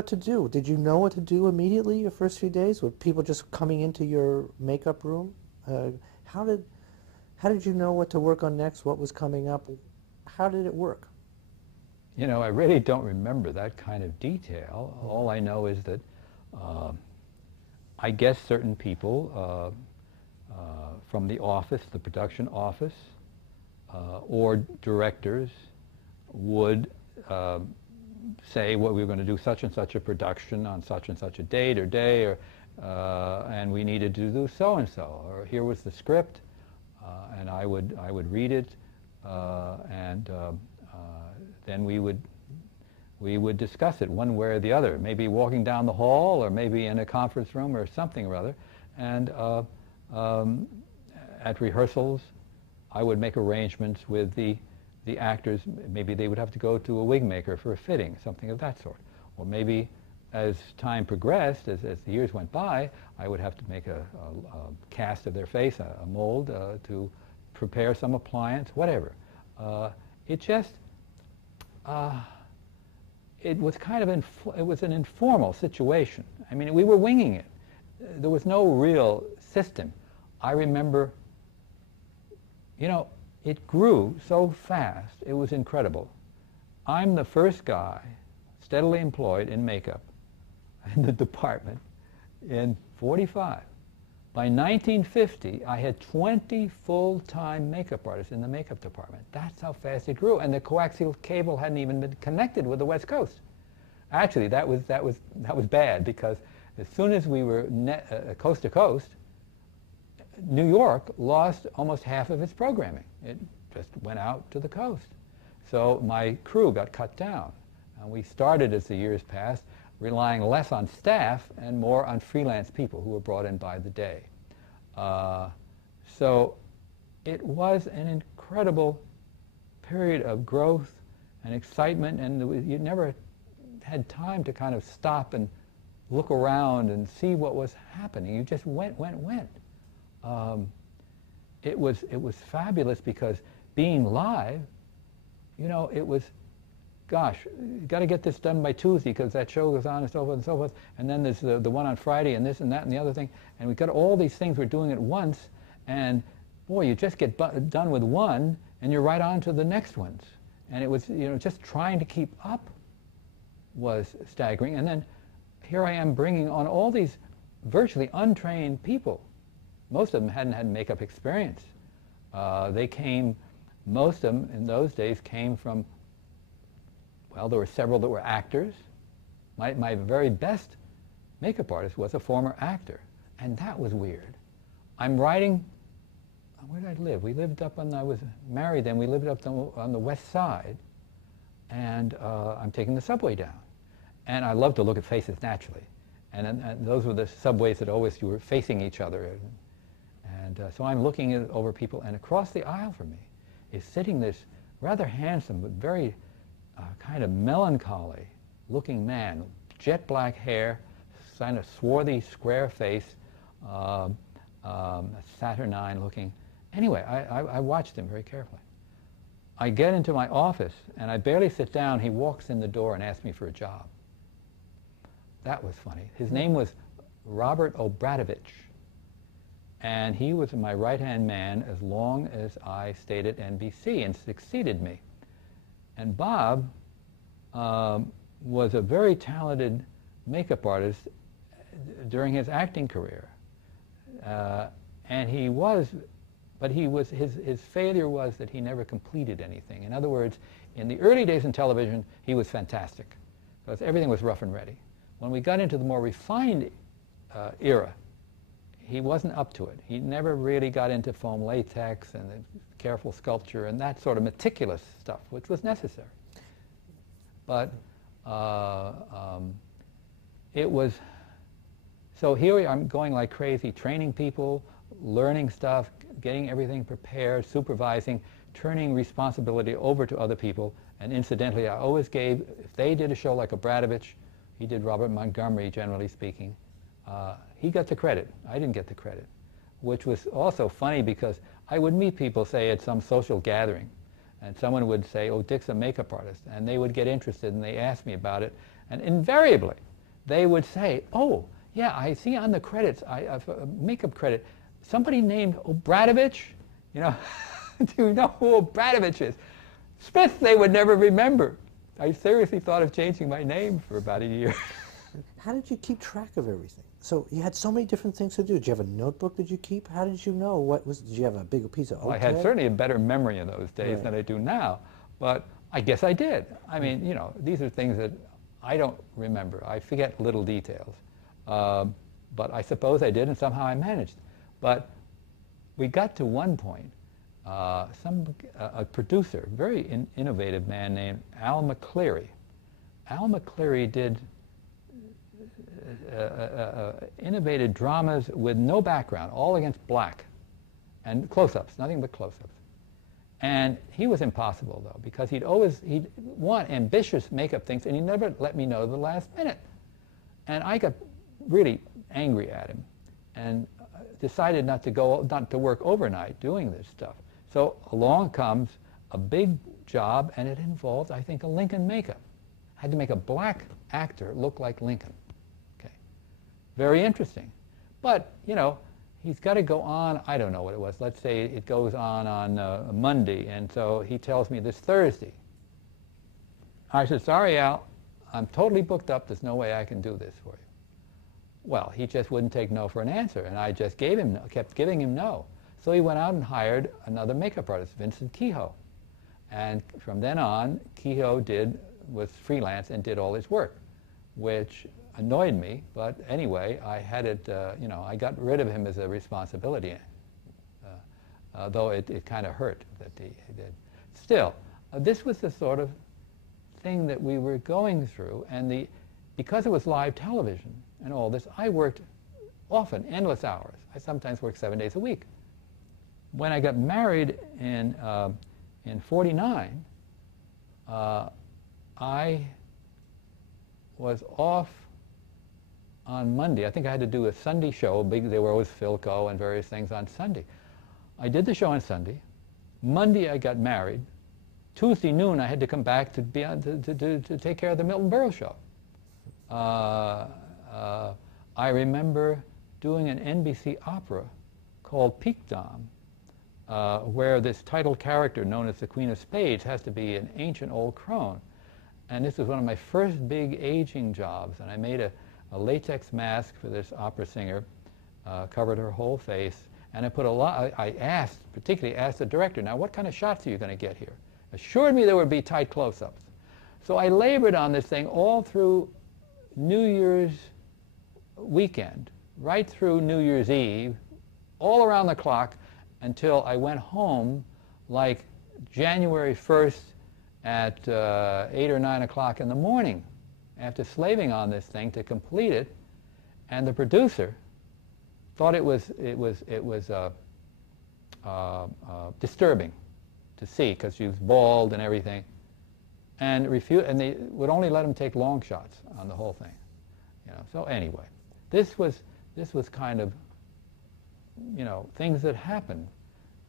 what to do. Did you know what to do immediately your first few days? Were people just coming into your makeup room? How did you know what to work on next? What was coming up? How did it work? You know, I really don't remember that kind of detail. All I know is that I guess certain people from the office, the production office, or directors would say, well, we were going to do such and such a production on such and such a date or day, or, and we needed to do so and so, or here was the script, and I would read it, and then we would discuss it one way or the other, maybe walking down the hall, or maybe in a conference room, or something or other, and at rehearsals, I would make arrangements with the actors. Maybe they would have to go to a wig maker for a fitting, something of that sort. Or maybe as time progressed, as the years went by, I would have to make a cast of their face, a mold, to prepare some appliance, whatever. It just, it was kind of, it was an informal situation. I mean, we were winging it. There was no real system. I remember, you know, it grew so fast, it was incredible. I'm the first guy steadily employed in makeup in the department in 45. By 1950, I had 20 full-time makeup artists in the makeup department. That's how fast it grew, and the coaxial cable hadn't even been connected with the West Coast. Actually, that was bad, because as soon as we were coast to coast, New York lost almost half of its programming. It just went out to the coast. So my crew got cut down. And we started, as the years passed, relying less on staff and more on freelance people who were brought in by the day. So it was an incredible period of growth and excitement, and you never had time to kind of stop and look around and see what was happening. You just went. It was fabulous, because being live, you know, it was, gosh, you got to get this done by Tuesday because that show goes on and so forth and so forth, and then there's the one on Friday and this and that and the other thing, and we've got all these things we're doing at once, and boy, you just get done with one and you're right on to the next ones. And it was, you know, just trying to keep up was staggering. And then here I am bringing on all these virtually untrained people. Most of them hadn't had makeup experience. They came, most of them in those days came from, well, there were several that were actors. My very best makeup artist was a former actor, and that was weird. I'm writing, where did I live? We lived up on, I was married then, we lived up on the west side, and I'm taking the subway down. And I love to look at faces naturally. And those were the subways that always, you were facing each other. And so I'm looking over people, and across the aisle from me is sitting this rather handsome but very kind of melancholy looking man, jet black hair, kind of swarthy, square face, saturnine looking. Anyway, I watched him very carefully. I get into my office, and I barely sit down. He walks in the door and asks me for a job. That was funny. His name was Robert Obradovich, and he was my right-hand man as long as I stayed at NBC and succeeded me. And Bob was a very talented makeup artist during his acting career. And he was, but he was, his failure was that he never completed anything. In other words, in the early days in television, he was fantastic, because everything was rough and ready. When we got into the more refined era, he wasn't up to it. He never really got into foam latex and careful sculpture and that sort of meticulous stuff, which was necessary. But it was, so here I'm going like crazy, training people, learning stuff, getting everything prepared, supervising, turning responsibility over to other people. And incidentally, I always gave, if they did a show like Obradovich, he did Robert Montgomery, generally speaking, he got the credit. I didn't get the credit, which was also funny, because I would meet people, say, at some social gathering, and someone would say, oh, Dick's a makeup artist, and they would get interested, and they asked me about it, and invariably, they would say, oh, yeah, I see on the credits, a makeup credit, somebody named Obradovich, you know, do you know who Obradovich is? Smith, they would never remember. I seriously thought of changing my name for about a year. How did you keep track of everything? So you had so many different things to do. Did you have a notebook that you keep? How did you know what was, did you have a bigger piece of Well, I had certainly a better memory in those days Right. than I do now, but I guess I did. I mean, you know, these are things that I don't remember. I forget little details. But I suppose I did, and somehow I managed. But we got to one point, a producer, a very innovative man named Al McCleary. Al McCleary did innovated dramas with no background, all against black, and close-ups, nothing but close-ups. And he was impossible, though, because he'd want ambitious makeup things, and he never let me know the last minute. And I got really angry at him, and decided not to work overnight doing this stuff. So along comes a big job, and it involved, I think, a Lincoln makeup. I had to make a black actor look like Lincoln. Okay, very interesting. But you know, he's got to go on. I don't know what it was. Let's say it goes on Monday, and so he tells me this Thursday. I said, "Sorry, Al, I'm totally booked up. There's no way I can do this for you." Well, he just wouldn't take no for an answer, and I just kept giving him no. So he went out and hired another makeup artist, Vincent Kehoe. And from then on, Kehoe was freelance and did all his work, which annoyed me. But anyway, I had it, you know, I got rid of him as a responsibility, though it kind of hurt that he did. Still, this was the sort of thing that we were going through, and because it was live television and all this, I worked often, endless hours. I sometimes worked 7 days a week. When I got married in '49, I was off on Monday. I think I had to do a Sunday show. They were always Philco and various things on Sunday. I did the show on Sunday. Monday I got married. Tuesday noon I had to come back to take care of the Milton Berle show. I remember doing an NBC opera called Peak Dom, where this title character known as the Queen of Spades has to be an ancient old crone. And this was one of my first big aging jobs, and I made a latex mask for this opera singer, covered her whole face, and I put particularly asked the director, now what kind of shots are you going to get here? Assured me there would be tight close-ups. So I labored on this thing all through New Year's weekend, right through New Year's Eve, all around the clock, until I went home like January 1st at 8 or 9 o'clock in the morning after slaving on this thing to complete it. And the producer thought it was disturbing to see, because she was bald and everything, and they would only let him take long shots on the whole thing. You know. So anyway, this was kind of, you know, things that happened,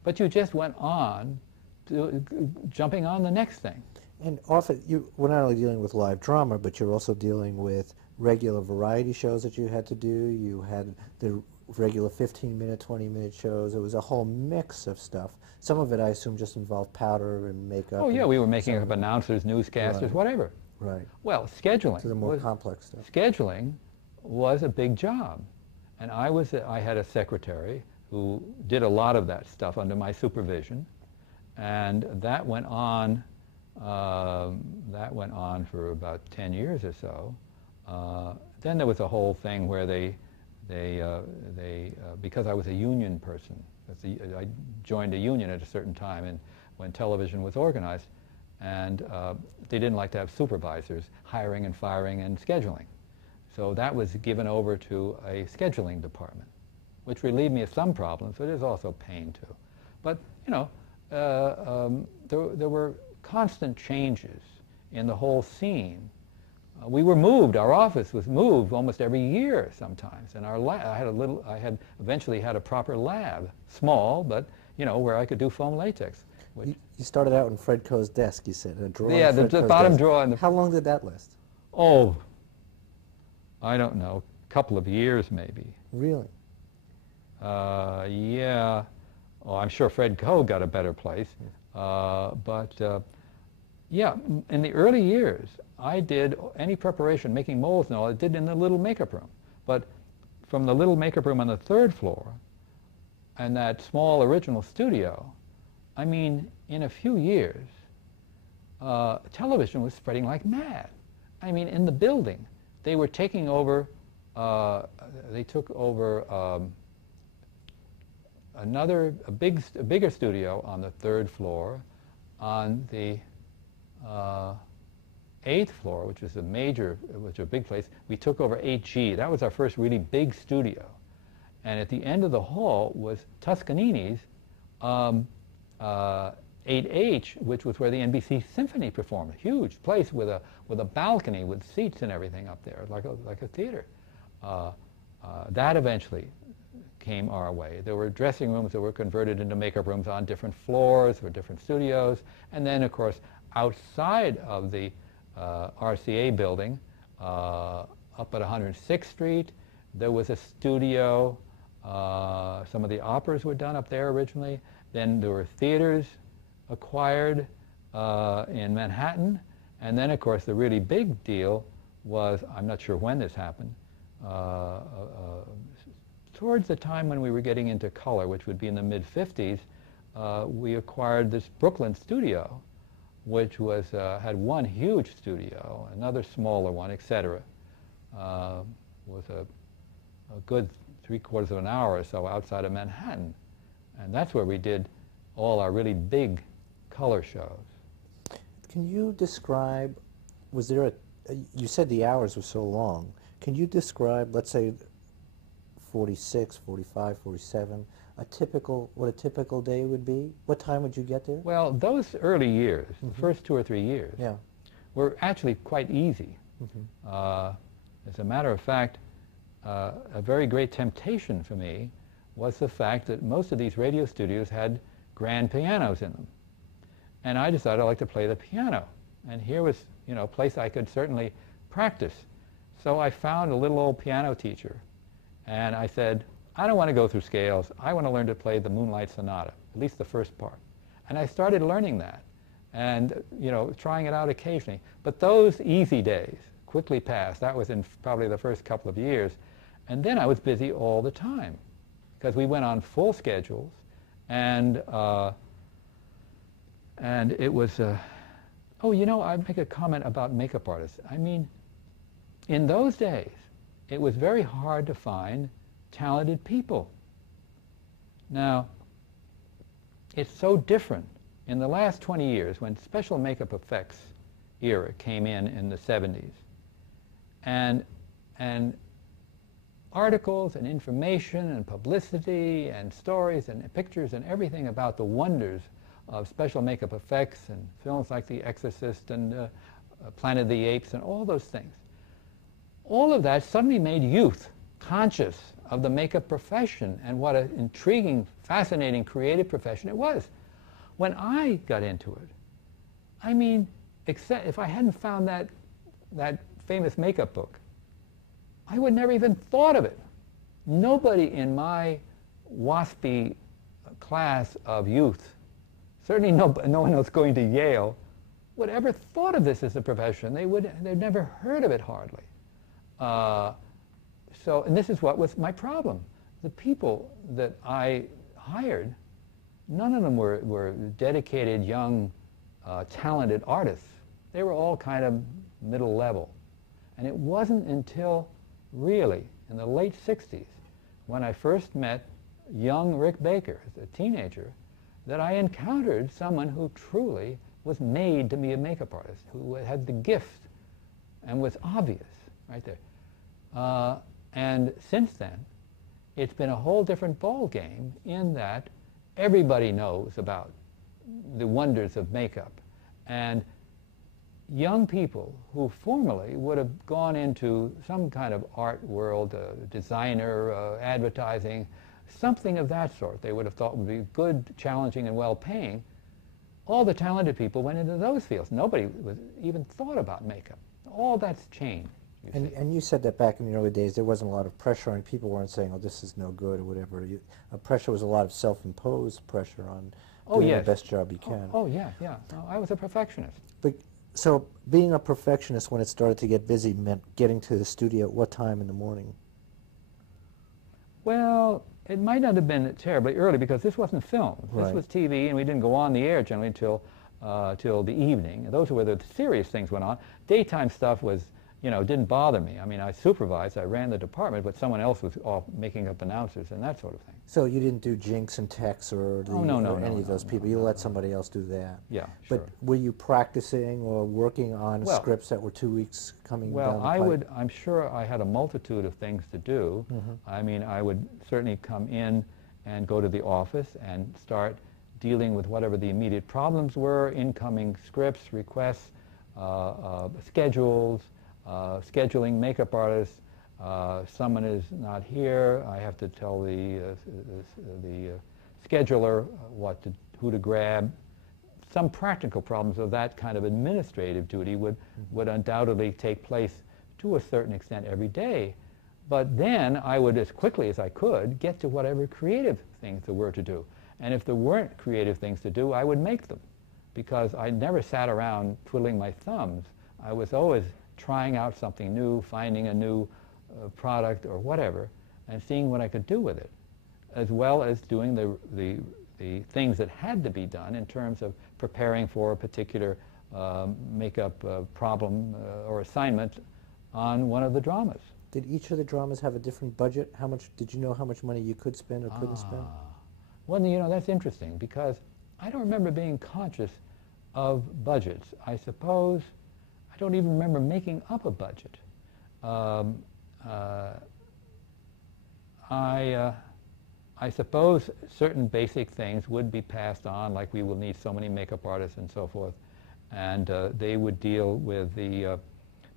but you just went on to jumping on the next thing. And often you were not only dealing with live drama, but you're also dealing with regular variety shows that you had to do. You had the regular 15-minute, 20-minute shows. It was a whole mix of stuff. Some of it, I assume, just involved powder and makeup. Oh yeah, we were making up announcers, newscasters, Right. Whatever. Right. Well, scheduling. To the more complex stuff. Scheduling was a big job, and I had a secretary who did a lot of that stuff under my supervision, and that went on. That went on for about 10 years or so. Then there was a whole thing where because I was a union person, I joined a union at a certain time, and when television was organized, and they didn't like to have supervisors hiring and firing and scheduling. So that was given over to a scheduling department, which relieved me of some problems, but there's also pain too. But you know, there were constant changes in the whole scene. We were moved. Our office was moved almost every year sometimes, and I had eventually had a proper lab, small, but you know, where I could do foam latex. You started out in Fred Coe's desk, you said, a drawer. Yeah, the bottom drawer. How long did that last? Oh, I don't know, couple of years maybe. Really? Yeah. Oh, I'm sure Fred Coe got a better place. Yeah, in the early years, I did any preparation, making molds and all, I did in the little makeup room. But from the little makeup room on the 3rd floor and that small original studio, I mean, in a few years, television was spreading like mad. I mean, in the building, they were taking over, they took over a bigger studio on the 3rd floor. On the 8th floor, which is a big place, we took over 8G. That was our first really big studio. And at the end of the hall was Toscanini's 8H, which was where the NBC Symphony performed. A huge place with a balcony with seats and everything up there, like a theater. That eventually came our way. There were dressing rooms that were converted into makeup rooms on different floors for different studios. And then, of course, outside of the RCA building, up at 106th Street, there was a studio. Some of the operas were done up there originally. Then there were theaters acquired in Manhattan. And then, of course, the really big deal was, I'm not sure when this happened, towards the time when we were getting into color, which would be in the mid-50s, we acquired this Brooklyn studio, which was had one huge studio, another smaller one, etc. Was a good 3/4 of an hour or so outside of Manhattan. And that's where we did all our really big color shows. Can you describe, was there you said the hours were so long. Can you describe, let's say, 46, 45, 47, what a typical day would be? What time would you get there? Well, those early years, the first 2 or 3 years, yeah, were actually quite easy. As a matter of fact, a very great temptation for me was the fact that most of these radio studios had grand pianos in them. And I decided I'd like to play the piano. And here was, a place I could certainly practice. So I found a little old piano teacher. And I said, I don't want to go through scales. I want to learn to play the Moonlight Sonata, at least the first part. And I started learning that and, trying it out occasionally. But those easy days quickly passed. That was in probably the first couple of years. And then I was busy all the time because we went on full schedules. And it was, I'd make a comment about makeup artists. I mean, in those days, it was very hard to find talented people. Now, it's so different. In the last 20 years, when special makeup effects era came in the 70s, and articles and information and publicity and stories and pictures and everything about the wonders of special makeup effects and films like The Exorcist and Planet of the Apes and all those things. All of that suddenly made youth conscious of the makeup profession and what an intriguing, fascinating, creative profession it was. When I got into it, I mean, except if I hadn't found that famous makeup book, I would never even thought of it. Nobody in my waspy class of youth, certainly no one else going to Yale, would ever thought of this as a profession. They'd never heard of it hardly. And this is what was my problem. The people that I hired, none of them were dedicated, young, talented artists. They were all kind of middle level. And it wasn't until really in the late 60s when I first met young Rick Baker as a teenager that I encountered someone who truly was made to be a makeup artist, who had the gift and was obvious right there. And since then, it's been a whole different ball game in that everybody knows about the wonders of makeup. And young people who formerly would have gone into some kind of art world, designer, advertising, something of that sort they would have thought would be good, challenging, and well-paying, all the talented people went into those fields. Nobody was even thought about makeup. All that's changed. you see. And you said that back in the early days there wasn't a lot of pressure on people weren't saying, oh, this is no good or whatever. Pressure was a lot of self-imposed pressure on Oh, doing yes. the best job you can. Oh, yeah, yeah. No, I was a perfectionist. But so being a perfectionist when it started to get busy meant getting to the studio at what time in the morning? Well, it might not have been terribly early because this wasn't film. This Right. was TV, and we didn't go on the air generally until till the evening. And those were where the serious things went on. Daytime stuff was, didn't bother me. I mean, I supervised, I ran the department, but someone else was off making up announcers and that sort of thing. So you didn't do Jinx and Tex or any of those people. You let somebody else do that. Yeah, sure. But were you practicing or working on Well, scripts that were 2 weeks coming Well, down the pipe? I'm sure I had a multitude of things to do. I mean, I would certainly come in and go to the office and start dealing with whatever the immediate problems were, incoming scripts, requests, schedules, scheduling makeup artists. Someone is not here. I have to tell the scheduler who to grab. Some practical problems of that kind of administrative duty would undoubtedly take place to a certain extent every day. But then I would, as quickly as I could, get to whatever creative things there were to do. And if there weren't creative things to do, I would make them. Because I never sat around twiddling my thumbs. I was always trying out something new, finding a new product or whatever, and seeing what I could do with it, as well as doing the things that had to be done in terms of preparing for a particular makeup problem or assignment on one of the dramas. Did each of the dramas have a different budget? Did you know how much money you could spend or couldn't spend? Well, that's interesting because I don't remember being conscious of budgets. I suppose I don't even remember making up a budget. I suppose certain basic things would be passed on, like we will need so many makeup artists and so forth, and they would deal with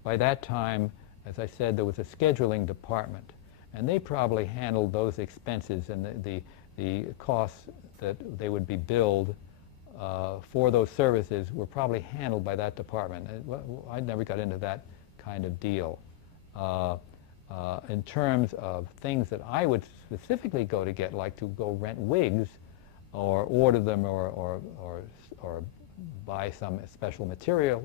by that time, as I said, there was a scheduling department, and they probably handled those expenses and the costs that they would be billed for those services were probably handled by that department. I never got into that kind of deal. In terms of things that I would specifically go to get, like to go rent wigs or order them or buy some special material,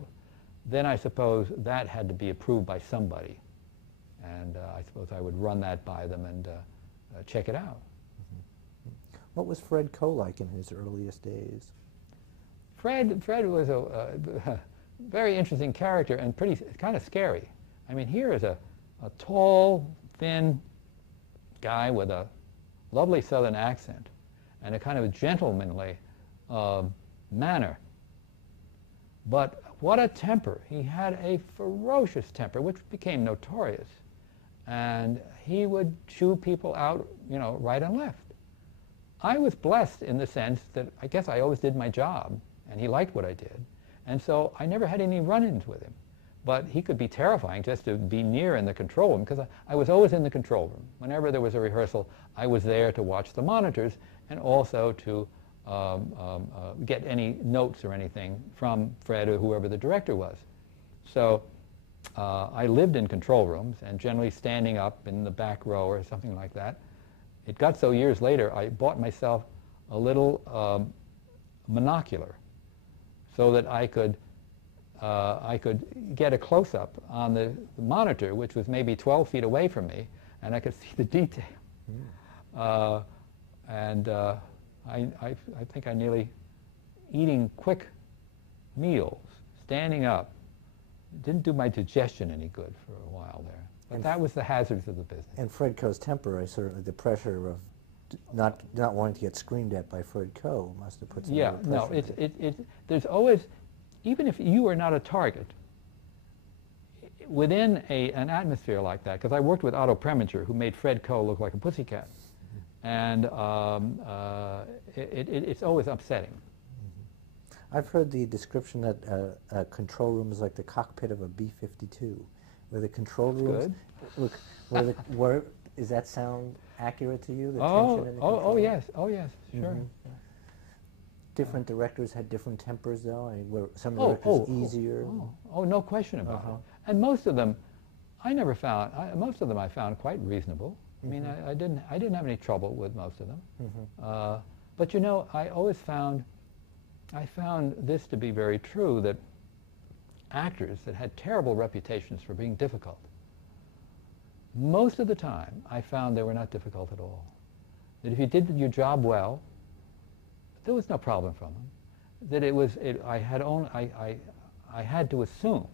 then I suppose that had to be approved by somebody. And I suppose I would run that by them and check it out. What was Fred Coe like in his earliest days? Fred was a very interesting character and kind of scary. I mean, here is a tall, thin guy with a lovely southern accent and a kind of a gentlemanly manner. But what a temper. He had a ferocious temper, which became notorious. And he would chew people out, right and left. I was blessed in the sense that I guess I always did my job, and he liked what I did. And so I never had any run-ins with him. But he could be terrifying just to be near in the control room, because I was always in the control room. Whenever there was a rehearsal, I was there to watch the monitors and also to get any notes or anything from Fred or whoever the director was. So I lived in control rooms and generally standing up in the back row or something like that. It got so years later, I bought myself a little monocular so that I could get a close-up on the monitor, which was maybe 12 feet away from me, and I could see the detail. I think I nearly, eating quick meals, standing up, didn't do my digestion any good for a while there. But that was the hazards of the business. And Fred Coe's temper, certainly the pressure of not wanting to get screamed at by Fred Coe must have put some pressure. No, there's always, even if you are not a target, within an atmosphere like that, because I worked with Otto Preminger, who made Fred Coe look like a pussycat, and it's always upsetting. I've heard the description that a control room is like the cockpit of a B-52, where the control rooms. Look, is that sound accurate to you? The tension in the control room? Yes, sure. Different directors had different tempers, though. I mean, were some directors easier? No question about it. And most of them, I never found, most of them I found quite reasonable. I mean, I didn't have any trouble with most of them. But you know, I found this to be very true, that actors that had terrible reputations for being difficult, most of the time I found they were not difficult at all. That if you did your job well, there was no problem from them. That I had to assume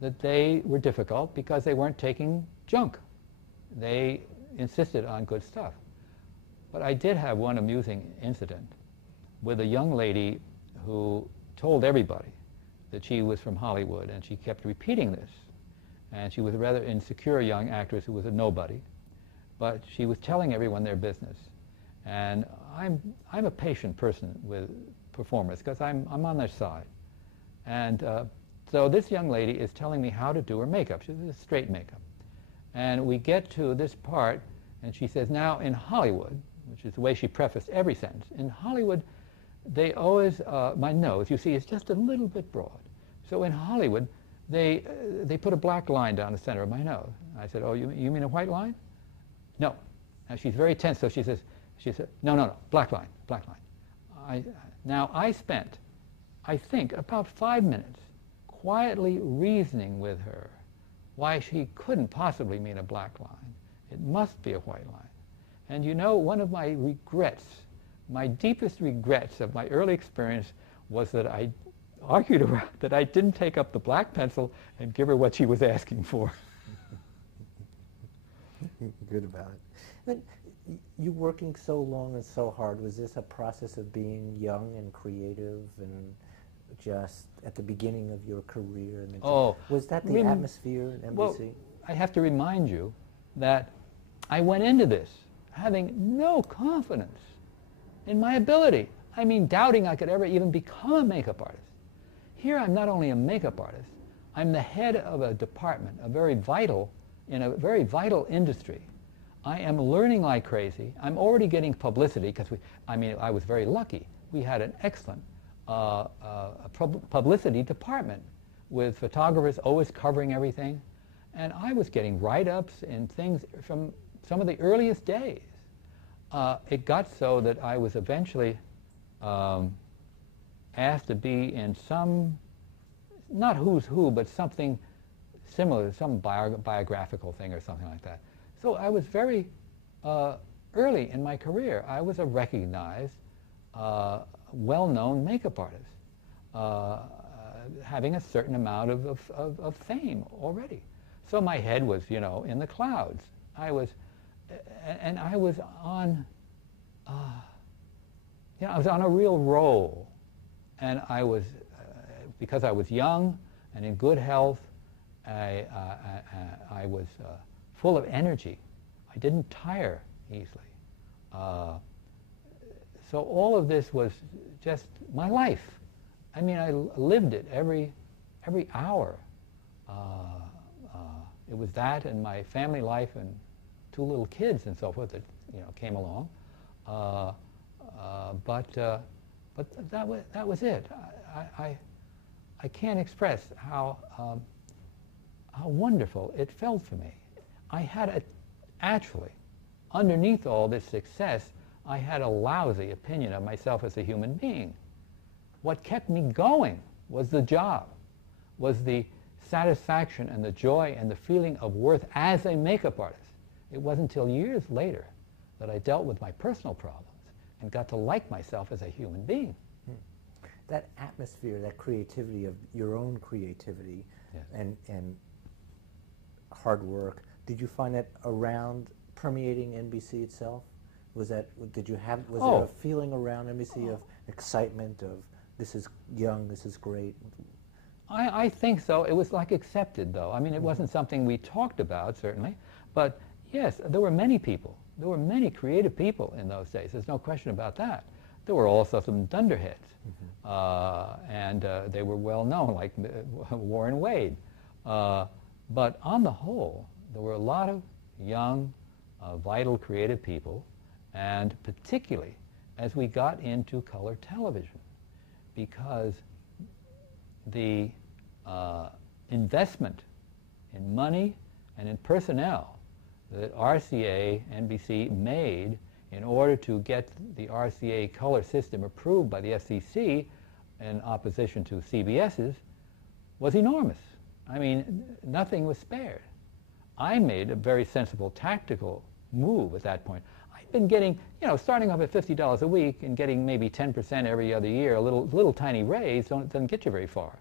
that they were difficult because they weren't taking junk. They insisted on good stuff. But I did have one amusing incident with a young lady who told everybody that she was from Hollywood, and she kept repeating this. And she was a rather insecure young actress who was a nobody, but she was telling everyone their business. And I'm a patient person with performers because I'm on their side. And so this young lady is telling me how to do her makeup. She does straight makeup. And we get to this part, and she says, now in Hollywood, which is the way she prefaced every sentence, in Hollywood, they always, my nose, you see, is just a little bit broad. So in Hollywood, they put a black line down the center of my nose. I said, oh, you mean a white line? No. Now she's very tense, so she said, no, black line. Now I spent, I think, about 5 minutes quietly reasoning with her why she couldn't possibly mean a black line. It must be a white line. And you know, one of my regrets, my deepest regrets of my early experience was that I argued around that I didn't take up the black pencil and give her what she was asking for. Good about it. Then, you working so long and so hard, was this a process of being young and creative and just at the beginning of your career? And was that the atmosphere at NBC? Well, I have to remind you that I went into this having no confidence in my ability. I mean, doubting I could ever even become a makeup artist. Here I'm not only a makeup artist, I'm the head of a department, in a very vital industry. I am learning like crazy. I'm already getting publicity because I was very lucky. We had an excellent publicity department with photographers always covering everything. And I was getting write-ups and things from some of the earliest days. It got so that I was eventually asked to be in some, not who's who, but something similar, some biographical thing or something like that. So I was very early in my career. I was a recognized, well-known makeup artist, having a certain amount of fame already. So my head was, you know, in the clouds. I was on, I was on a real roll. And I was, because I was young and in good health, I was full of energy. I didn't tire easily. So all of this was just my life. I mean, I lived it every hour. It was that and my family life and 2 little kids and so forth that, you know, came along. But that was it. I can't express how wonderful it felt for me. I had actually, underneath all this success, I had a lousy opinion of myself as a human being. What kept me going was the job, was the satisfaction and the joy and the feeling of worth as a makeup artist. It wasn't until years later that I dealt with my personal problems and got to like myself as a human being. That atmosphere, that creativity of your own creativity, yes, and hard work, did you find that around permeating NBC itself? Was there a feeling around NBC of excitement, of this is young, this is great? I think so. It was like accepted, though. I mean, it wasn't something we talked about, certainly, but yes, there were many people. There were many creative people in those days. There's no question about that. There were also some dunderheads, and they were well known, like Warren Wade. But on the whole, there were a lot of young, vital, creative people, and particularly as we got into color television, because the investment in money and in personnel that RCA, NBC made in order to get the RCA color system approved by the FCC in opposition to CBS's was enormous. I mean, nothing was spared. I made a very sensible tactical move at that point. I'd been getting, starting off at $50 a week and getting maybe 10% every other year, a little tiny raise doesn't get you very far.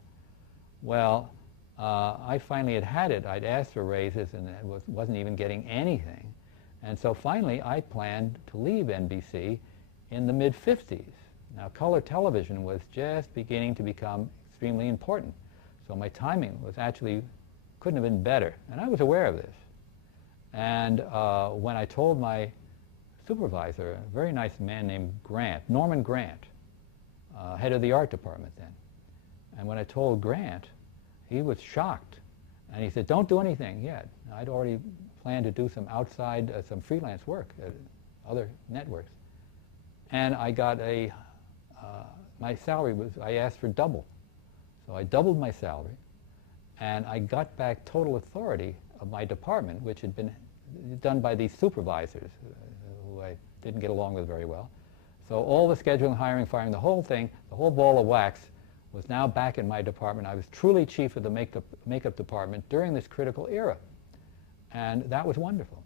Well, I finally had it. I'd asked for raises and wasn't even getting anything. And so finally I planned to leave NBC in the mid-50s. Now color television was just beginning to become extremely important. So my timing was actually, couldn't have been better. And I was aware of this. And when I told my supervisor, a very nice man named Grant, Norman Grant, head of the art department then. And when I told Grant, he was shocked. And he said, don't do anything yet. I'd already planned to do some outside, some freelance work at other networks. And I got my salary was, I asked for double. So I doubled my salary, and I got back total authority of my department, which had been done by these supervisors who I didn't get along with very well. So all the scheduling, hiring, firing, the whole thing, the whole ball of wax was now back in my department. I was truly chief of the makeup department during this critical era. And that was wonderful.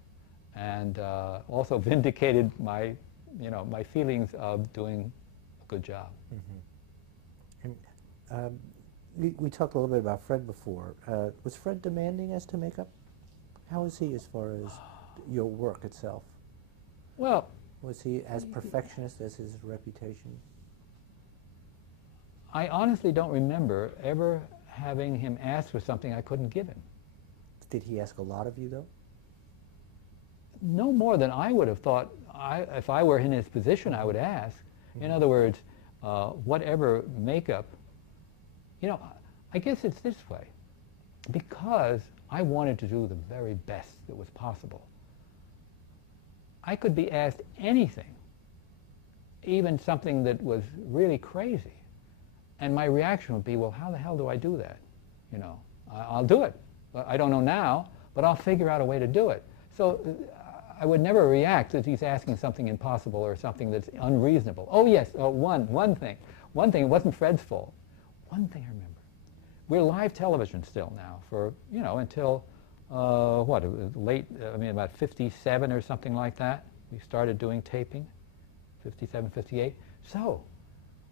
And also vindicated my, my feelings of doing a good job. Mm-hmm. And, we talked a little bit about Fred before. Was Fred demanding as to makeup? How is he as far as your work itself? Well, was he as perfectionist as his reputation? I honestly don't remember ever having him ask for something I couldn't give him. Did he ask a lot of you, though? No more than I would have thought. If I were in his position, I would ask. Mm-hmm. In other words, whatever makeup, I guess it's this way. Because I wanted to do the very best that was possible, I could be asked anything, even something that was really crazy. And my reaction would be, well, how the hell do I do that? I'll do it. I don't know now, but I'll figure out a way to do it. So I would never react as he's asking something impossible or something that's unreasonable. Oh yes, one thing. One thing, it wasn't Fred's fault. One thing I remember. We're live television still now for, until, about 57 or something like that. We started doing taping, 57, 58. So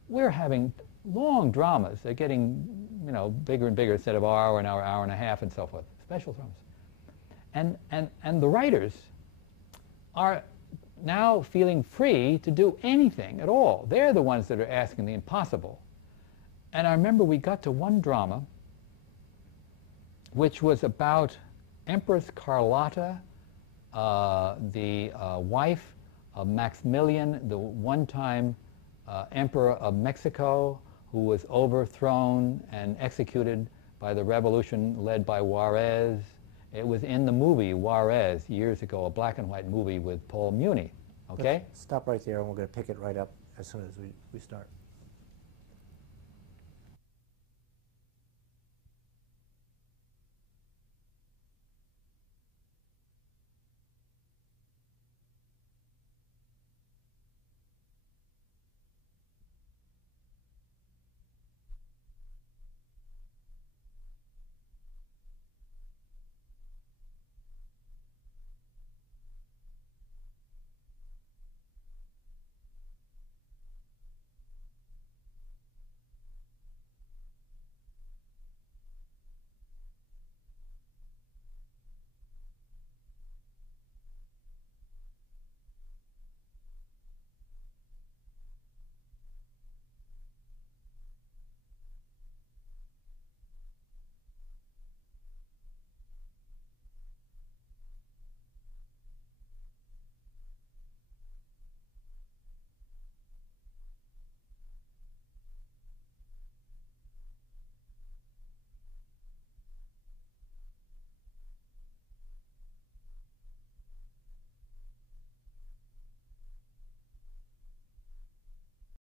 we're having long dramas. They're getting, bigger and bigger instead of an hour, hour and a half, and so forth. Special dramas. And the writers are now feeling free to do anything at all. They're the ones that are asking the impossible. And I remember we got to one drama which was about Empress Carlotta, the wife of Maximilian, the one-time emperor of Mexico, who was overthrown and executed by the revolution led by Juarez. It was in the movie Juarez years ago, a black and white movie with Paul Muni. Okay? Let's stop right there, and we're going to pick it right up as soon as we start.